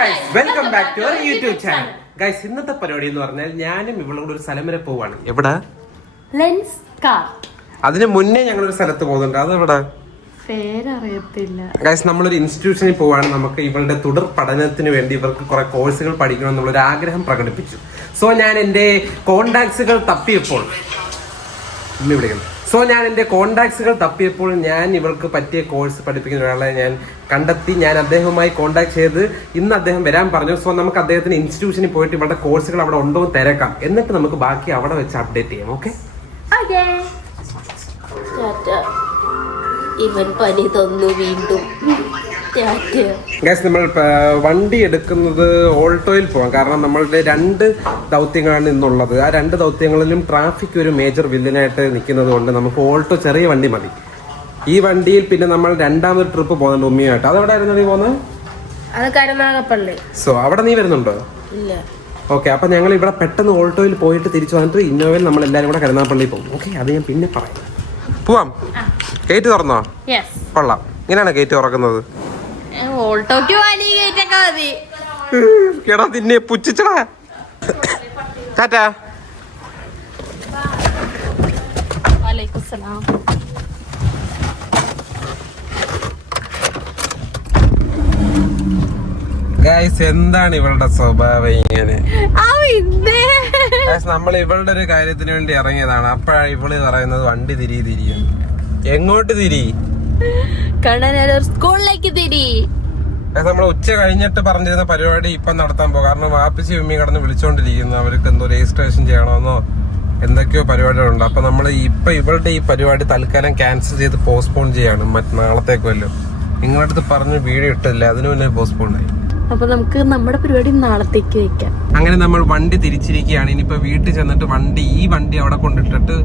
Guys welcome back to our YouTube channel guys ഇന്നത്തെ പരിപാടി എന്ന് പറഞ്ഞാൽ ഞാനും ഇവളും കൂടെ ഒരു സ്ഥലം വരെ പോവാണ്. എവിടെ? ലെൻസ് കാർ അതിന് മുന്നേ ഞങ്ങൾ ഒരു സ്ഥലത്ത് പോകുന്നുണ്ട്. അത് എവിടെ പേരറിയത്തില്ല. ഗൈസ് നമ്മളൊരു ഇൻസ്റ്റിറ്റ്യൂഷനിൽ പോവാണ്. നമുക്ക് ഇവളുടെ തുടർ പഠനത്തിന് വേണ്ടി ഇവർക്ക് കുറെ കോഴ്സുകൾ പഠിക്കണം എന്നുള്ള ഒരു ആഗ്രഹം പ്രകടിപ്പിച്ചു. സോ ഞാൻ എന്റെ കോണ്ടാക്ട്സുകൾ തപ്പിയപ്പോൾ ഇന്ന് വിളിക്കുന്നു സോ ഞാൻ എന്റെ കോണ്ടാക്ട്സുകൾ തപ്പിയപ്പോൾ ഞാൻ ഇവൾക്ക് പറ്റിയ കോഴ്സ് പഠിപ്പിക്കുന്ന ഒരാളെ ഞാൻ കണ്ടെത്തി. ഞാൻ അദ്ദേഹവുമായി കോണ്ടാക്ട് ചെയ്ത് ഇന്ന് അദ്ദേഹം വരാൻ പറഞ്ഞു. സോ നമുക്ക് അദ്ദേഹത്തിന് ഇൻസ്റ്റിറ്റ്യൂഷനിൽ പോയിട്ട് ഇവളുടെ കോഴ്സുകൾ അവിടെ ഉണ്ടോ എന്ന് തിരക്കാം. എന്നിട്ട് നമുക്ക് ബാക്കി അവിടെ വെച്ച് അപ്ഡേറ്റ് ചെയ്യാം ഓക്കെ ഇവൻ പനി തന്നു വീണ്ടും. ഗൈസ് നമ്മൾ വണ്ടി എടുക്കുന്നത് ഓൾട്ടോയിൽ പോകാം കാരണം നമ്മളുടെ രണ്ട് ദൗത്യങ്ങളാണ് ഇന്നുള്ളത്. ആ രണ്ട് ദൗത്യങ്ങളിലും ട്രാഫിക് ഒരു മേജർ വില്ലനായിട്ട് നിൽക്കുന്നത് കൊണ്ട് നമുക്ക് ഓൾട്ടോ ചെറിയ വണ്ടി മതി. ഈ വണ്ടിയിൽ പിന്നെ നമ്മൾ രണ്ടാമത് ട്രിപ്പ് പോകുന്നുണ്ട് ഉമ്മിയായിട്ട് അതെവിടെ ആയിരുന്നു നീ പോകുന്നത് സോ അവിടെ നീ വരുന്നുണ്ടോ? ഇല്ല. ഓക്കെ അപ്പൊ ഞങ്ങൾ ഇവിടെ പെട്ടെന്ന് ഓൾട്ടോയിൽ പോയിട്ട് തിരിച്ചു വന്നിട്ട് ഇന്നോവയിൽ നമ്മൾ എല്ലാവരും കൂടെ കരുനാപ്പള്ളി പോകും. ഓക്കെ അത് ഞാൻ പിന്നെ പറയാം. പോവാം. ഗേറ്റ് തുറന്നോ? കൊള്ളാം. ഇങ്ങനെയാണ് ഗേറ്റ് തുറക്കുന്നത്? ഓൾട്ടോക്ക് മതി. കേടാ നിന്നെ പുച്ഛിച്ചടാ ടാറ്റ. വലൈക്കും സലാം. ഗൈസ് എന്താണ് ഇവളുടെ സ്വഭാവം ഇങ്ങനെ? നമ്മൾ ഇവളുടെ ഒരു കാര്യത്തിന് വേണ്ടി ഇറങ്ങിയതാണ്. അപ്പോഴാണ് ഇവൾ പറയുന്നത് വണ്ടി തിരി തിരിയും. എങ്ങോട്ട് തിരി? കണ്ണനൊരു സ്കൂളിലേക്ക് തിരി. ഗൈസ് നമ്മൾ ഉച്ച കഴിഞ്ഞിട്ട് പറഞ്ഞിരുന്ന പരിപാടി ഇപ്പം നടത്താൻ പോകും. കാരണം വാപ്പിച്ചി ഉമ്മി കടന്ന് വിളിച്ചുകൊണ്ടിരിക്കുന്നു അവർക്ക് എന്തോ രജിസ്ട്രേഷൻ ചെയ്യണമെന്നോ എന്തൊക്കെയോ പരിപാടികളുണ്ട്. അപ്പം നമ്മൾ ഇപ്പം ഇവളുടെ ഈ പരിപാടി തൽക്കാലം ക്യാൻസൽ ചെയ്ത് പോസ്റ്റ്പോൺ ചെയ്യാണ്. മറ്റ് നാളത്തേക്കുമല്ലോ നിങ്ങളുടെ പറഞ്ഞ് വീഡിയോ ഇട്ടില്ല? അതിന് മുന്നേ പോസ്റ്റ്പോൺ ആയി. അപ്പൊ നമുക്ക് നമ്മുടെ പരിപാടി നാളത്തേക്ക് വെക്കാം. അങ്ങനെ നമ്മൾ വണ്ടി തിരിച്ചിരിക്കുകയാണ്. ഇനിയിപ്പോ വീട്ടിൽ ചെന്നിട്ട് വണ്ടി ഈ വണ്ടി അവിടെ കൊണ്ടിട്ടിട്ട്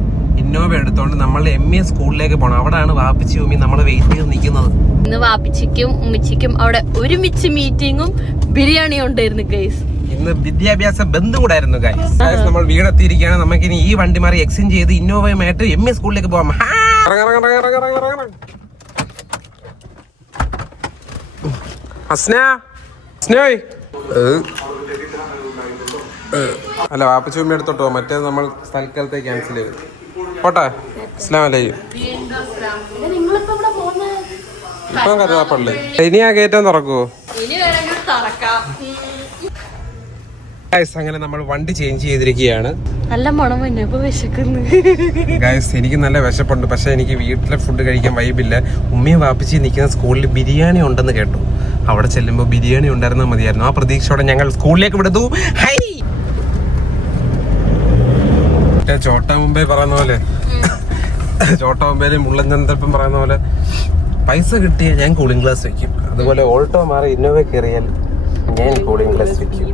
ഇന്നോവ എടുത്തോണ്ട് നമ്മൾ എം എ സ്കൂളിലേക്ക് പോകണം അവിടെയാണ് വാപ്പിച്ചി ഉമ്മി നമ്മൾ വെയിറ്റ് ചെയ്ത് നിൽക്കുന്നത്. ഇന്ന് വാപ്പിച്ചിക്കും ഉമ്മിച്ചിക്കും അവിടെ ഒരുമിച്ച് മീറ്റിങ്ങും ബിരിയാണി ഉണ്ടായിരുന്നു ഗൈസ് ഇന്ന് വിദ്യാഭ്യാസ ബന്ധു കൂടായിരുന്നു ഗൈസ് നമ്മൾ വീടെത്തിയിരിക്കുകയാണ്. നമുക്ക് ഇനി ഈ വണ്ടി മാറി എക്സ്ചേഞ്ച് ചെയ്ത് ഇന്നോവയുമായിട്ട് എം എ സ്കൂളിലേക്ക് പോകാം ഹാ! സ്നോയ് അല്ല വാപ്പച്ചി ഉമ്മ എടുത്തോട്ടോ മറ്റേ നമ്മൾ തൽക്കാലത്തെ ക്യാൻസൽ ചെയ്തു. പോട്ടെ. അസ്ലാം അലൈക്കും ഇപ്പം കരുതാപ്പള്ളി ഇനി ആ കയറ്റം തുറക്കുവോ? ഗൈസ് അങ്ങനെ നമ്മൾ വണ്ടി ചേഞ്ച് ചെയ്തിരിക്കുകയാണ്. നല്ല മണം തന്നെ ഇപ്പൊ വിശക്കുന്നു. ഗൈസ് എനിക്ക് നല്ല വിശപ്പുണ്ട്. പക്ഷെ എനിക്ക് വീട്ടിലെ ഫുഡ് കഴിക്കാൻ വൈബില്ല ഉമ്മയും വാപ്പിച്ച് നിൽക്കുന്ന സ്കൂളിൽ ബിരിയാണി ഉണ്ടെന്ന് കേട്ടു. അവിടെ ചെല്ലുമ്പോൾ ബിരിയാണി ഉണ്ടായിരുന്നാൽ മതിയായിരുന്നു. ആ പ്രതീക്ഷയോടെ ഞങ്ങൾ സ്കൂളിലേക്ക് വിടുന്നു. ചോട്ട മുമ്പേ പറയുന്ന പോലെ. ചോട്ട മുമ്പേലും മുള്ളഞ്ചന്തപ്പം പറയുന്ന പോലെ പൈസ കിട്ടിയ ഞാൻ കൂളിംഗ് ഗ്ലാസ് വെക്കും. അതുപോലെ ഓൾട്ടോ മാറി ഇന്നോവ കയറിയാൽ ഞാൻ കൂളിംഗ് ഗ്ലാസ് വെക്കും.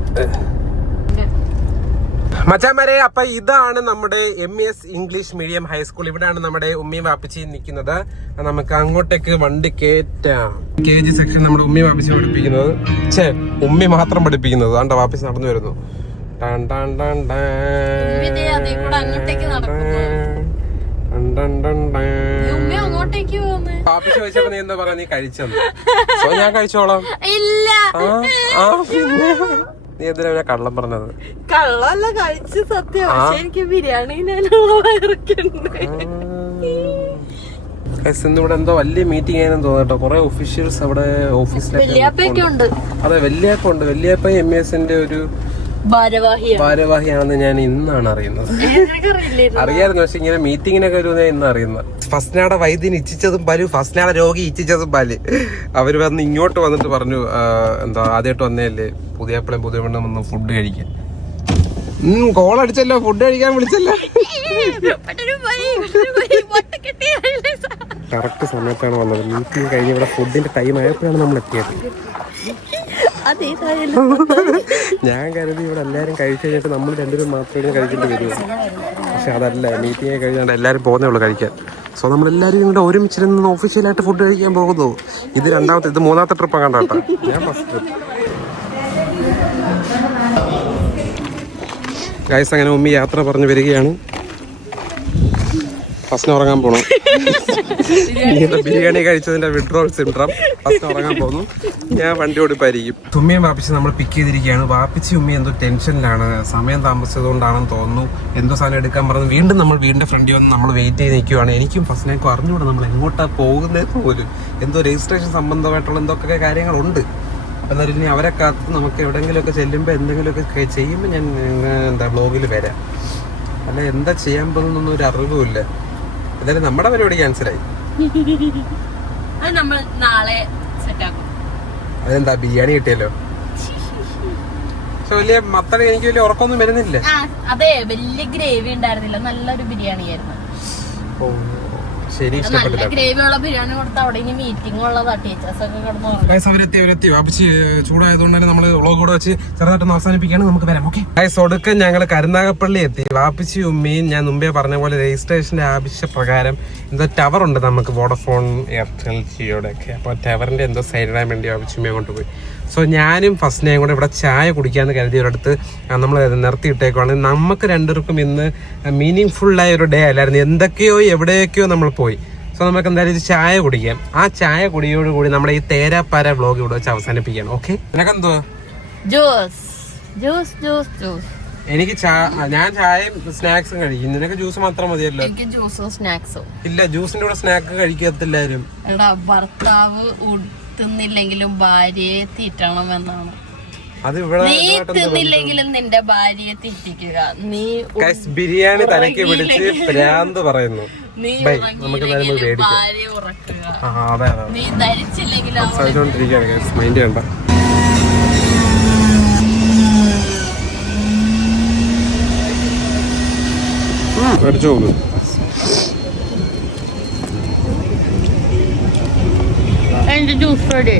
മച്ചാമാരെ അപ്പൊ ഇതാണ് നമ്മുടെ M S English medium high school ഇവിടെയാണ് നമ്മുടെ ഉമ്മയും വാപ്പിച്ച് നിൽക്കുന്നത്. നമുക്ക് അങ്ങോട്ടേക്ക് വണ്ടി കേറ്റാം. കെ ജി സെക്ഷൻ നമ്മുടെ ഉമ്മി വാപ്പിച്ച് പഠിപ്പിക്കുന്നത്. ഛേ ഉമ്മി മാത്രം പഠിപ്പിക്കുന്നത്. ആണ്ട വാപ്പിച്ച് നടന്നു വരുന്നു. ടാൻ ടാൻ ടാൻ ടാൻ. ചോദിച്ചപ്പോ നീ എന്താ പറയാ നീ കഴിച്ചെന്ന്. ഞാൻ കഴിച്ചോളാം. ഇല്ല. ആ ആ പിന്നെ. നീ എന്തിനാ പിന്നെ കള്ളം പറഞ്ഞത്. കള്ളല്ല കഴിച്ച് സത്യം. പക്ഷെ എനിക്ക് ബിരിയാണി ഇന്ന് ഇവിടെ എന്തോ വലിയ മീറ്റിംഗ് ആയെന്ന് തോന്നട്ടോ കുറെ ഒഫീഷ്യൽസ് അവിടെ ഓഫീസിലൊക്കെ അതെ വല്യാപ്പ ഉണ്ട്. വല്യാപ്പ എം എസിന്റെ ഒരു ഭാരവാഹിയാണെന്ന് ഞാൻ ഇന്നാണ് അറിയുന്നത്. അറിയായിരുന്നു പക്ഷെ ഇങ്ങനെ മീറ്റിങ്ങിനൊക്കെ ഒരു ഞാൻ ഇന്ന് അറിയുന്നത്. ഫസ്റ്റിനാടെ വൈദ്യൻ ഇച്ഛിച്ചതും പാൽ ഫസ്റ്റിനാടെ രോഗി ഇച്ഛിച്ചതും പല. അവർ വന്ന് ഇങ്ങോട്ട് വന്നിട്ട് പറഞ്ഞു എന്താ ആദ്യമായിട്ട് വന്നേല്ലേ പുതിയ എപ്പോഴും പുതിയ പെണ്ണും വന്ന് ഫുഡ് കഴിക്കാൻ. കോൾ അടിച്ചല്ലോ ഫുഡ് കഴിക്കാൻ വിളിച്ചല്ലോ. കറക്റ്റ് സമയത്താണ് വന്നത്. മീറ്റിംഗ് കഴിഞ്ഞ് ഇവിടെ ഫുഡിന്റെ ടൈം ആയപ്പോഴാണ് നമ്മൾ എത്തിയത് ഞാൻ കരുതി ഇവിടെ എല്ലാരും കഴിച്ചു കഴിഞ്ഞിട്ട് നമ്മൾ രണ്ടുപേരും മാത്രമേ കഴിക്കേണ്ടി വരുള്ളൂ പക്ഷെ അതല്ല മീറ്റിംഗ് കഴിഞ്ഞാൽ എല്ലാവരും പോകുന്നേ ഉള്ളൂ കഴിക്കാൻ. സോ നമ്മൾ എല്ലാരും ഇവിടെ ഒരുമിച്ചിരുന്ന് ഓഫീഷ്യലായിട്ട് ഫുഡ് കഴിക്കാൻ പോകുന്നു. ഇത് രണ്ടാമത്തെ ഇത് മൂന്നാമത്തെ ട്രിപ്പ് കണ്ടാട്ടോ ഞാൻ ഫസ്റ്റ് ട്രിപ്പ് ഗൈസ് അങ്ങനെ ഉമ്മി യാത്ര പറഞ്ഞു വരികയാണ്. ഫസ്റ്റിന് ഉറങ്ങാൻ പോണം. ബിരിയാണി കഴിച്ചതിന്റെ വിഡ്രോൾ സിൻഡ്രം ഫസ്റ്റ് ഉറങ്ങാൻ പോകുന്നു. ഞാൻ വണ്ടി ഓടിപ്പായിരിക്കും. തുമ്മിയും വാപ്പിച്ച് നമ്മൾ പിക്ക് ചെയ്തിരിക്കുകയാണ്. വാപ്പിച്ച് ഉമ്മി എന്തോ ടെൻഷനിലാണ് സമയം താമസിച്ചതുകൊണ്ടാണെന്ന് തോന്നുന്നു. എന്തോ സാധനം എടുക്കാൻ പറഞ്ഞു വീണ്ടും നമ്മൾ വീടിന്റെ ഫ്രണ്ടിൽ വന്ന് നമ്മൾ വെയിറ്റ് ചെയ്ത് നിൽക്കുവാണ് എനിക്കും ഫസ്റ്റ് നേക്കും അറിഞ്ഞുകൂടെ നമ്മൾ എങ്ങോട്ടാണ് പോകുന്നത് പോലും. എന്തോ രജിസ്ട്രേഷൻ സംബന്ധമായിട്ടുള്ള എന്തൊക്കെ കാര്യങ്ങളുണ്ട്. എന്നാലും ഇനി അവരെ കാത്ത് നമുക്ക് എവിടെയെങ്കിലുമൊക്കെ ചെല്ലുമ്പോൾ എന്തെങ്കിലുമൊക്കെ ചെയ്യുമ്പോൾ ഞാൻ എന്താ ബ്ലോഗിൽ വരാം. അല്ല എന്താ ചെയ്യാൻ പോകുന്നൊന്നും ഒരു അറിവുമില്ല. എന്തായാലും നമ്മുടെ പരിപാടി ക്യാൻസലായി അത് നമ്മൾ നാളെ സെറ്റാക്കും അതെന്താ ബിരിയാണി കിട്ടിയല്ലോ? വലിയ മത്തണ എനിക്ക് വലിയ ഉറക്കമൊന്നും വരുന്നില്ല. അതെ വലിയ ഗ്രേവി ഉണ്ടായിരുന്നില്ല. നല്ലൊരു ബിരിയാണി ആയിരുന്നു ഓ. ശരി ഇഷ്ടപ്പെട്ടില്ല. ഗ്രേവി ഉള്ള ബിരിയാണി കൊടുത്ത അവിടെ ഇനി മീറ്റിംഗ് ഉള്ളതാ. ടീച്ചേഴ്സ് ഒക്കെ കിടന്നു അവരെത്തി അവരെത്തി വാപ്പിച്ച് ചൂടായതുകൊണ്ട് തന്നെ നമ്മൾ വ്ളോഗ് കൂടെ വെച്ച് ചെറുതായിട്ടൊന്ന് അവസാനിപ്പിക്കുകയാണ്. നമുക്ക് വരാം ഓക്കെ ഗൈസ് ഒടുക്കം ഞങ്ങൾ കരുനാഗപ്പള്ളി എത്തി. വാപ്പിച്ചി ഉമ്മയും ഞാൻ മുമ്പേ പറഞ്ഞ പോലെ രജിസ്ട്രേഷന്റെ ആവശ്യപ്രകാരം എന്തോ ടവർ ഉണ്ട് നമുക്ക് വോഡഫോൺ എയർടെൽ ജിയോടെ ഒക്കെ. അപ്പോൾ ടവറിന്റെ എന്തോ സൈഡിടാൻ വേണ്ടി വാപ്പിച്ചി ഉമ്മയെ അങ്ങോട്ട് പോയി. സോ ഞാനും ഫസ്റ്റ് ഞാൻ കൂടെ ഇവിടെ ചായ കുടിക്കാന്ന് കരുതി ഒരിടത്ത് നമ്മൾ നിർത്തിയിട്ടേക്കുവാണ്. നമുക്ക് രണ്ടുപേർക്കും ഇന്ന് മീനിങ് ഫുള്ളായ ഒരു ഡേ അല്ലായിരുന്നു എന്തൊക്കെയോ എവിടെയൊക്കെയോ നമ്മൾ പോയി. സോ നമുക്ക് എന്തായാലും ഇത് ചായ കുടിക്കാം. ആ ചായ കുടിയോട് കൂടി നമ്മുടെ ഈ തേരാപ്പാര ബ്ലോഗ് ഇവിടെ വെച്ച് അവസാനിപ്പിക്കണം ഓക്കെ നിനക്കെന്തോ ജ്യൂസ് ജ്യൂസ് ജ്യൂസ് ജ്യൂസ് എനിക്ക് ഞാൻ ചായയും സ്നാക്സും കഴിക്കും. നിനക്ക് ജ്യൂസ് മാത്രം മതിയല്ലോ. എനിക്ക് ജ്യൂസും സ്നാക്സും ഇല്ല ജ്യൂസിന്റെ കൂടെ സ്നാക്ക് കഴിക്കത്തില്ലാരും എടാ ഭർത്താവ് തിന്നില്ലെങ്കിലും ഭാര്യയെ തീറ്റണം എന്നാണ്. അത് ഇവിടെ നീ തിന്നില്ലെങ്കിലും നിന്റെ ഭാര്യയെ തീറ്റിക്കുക. നീ ബിരിയാണി തലക്ക് പിടിച്ച് ഭ്രാന്ത് പറയുന്നു. നീ മൈൻഡ് വേണ്ട. മേടിച്ചു പോകുന്നു എന്റെ ജ്യൂസ് റെഡി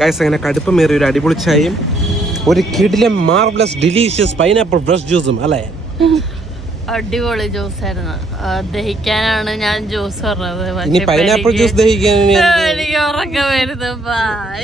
ഗൈസ് അങ്ങനെ കടുപ്പമേറിയ ഒരു അടിപൊളി ചായയും ഒരു കിടിലം മാർബ്ലസ് ഡിലീഷ്യസ് പൈനാപ്പിൾ ഫ്രഷ് ജ്യൂസും അല്ലേ? അടിപൊളി ജ്യൂസ് ആയിരുന്നു. ദഹിക്കാനാണ് ഞാൻ ജ്യൂസ് പറഞ്ഞത്. പൈനാപ്പിൾ ജ്യൂസ് ദഹിക്കാൻ? എനിക്ക് ഉറക്കം വരുന്നു. ബൈ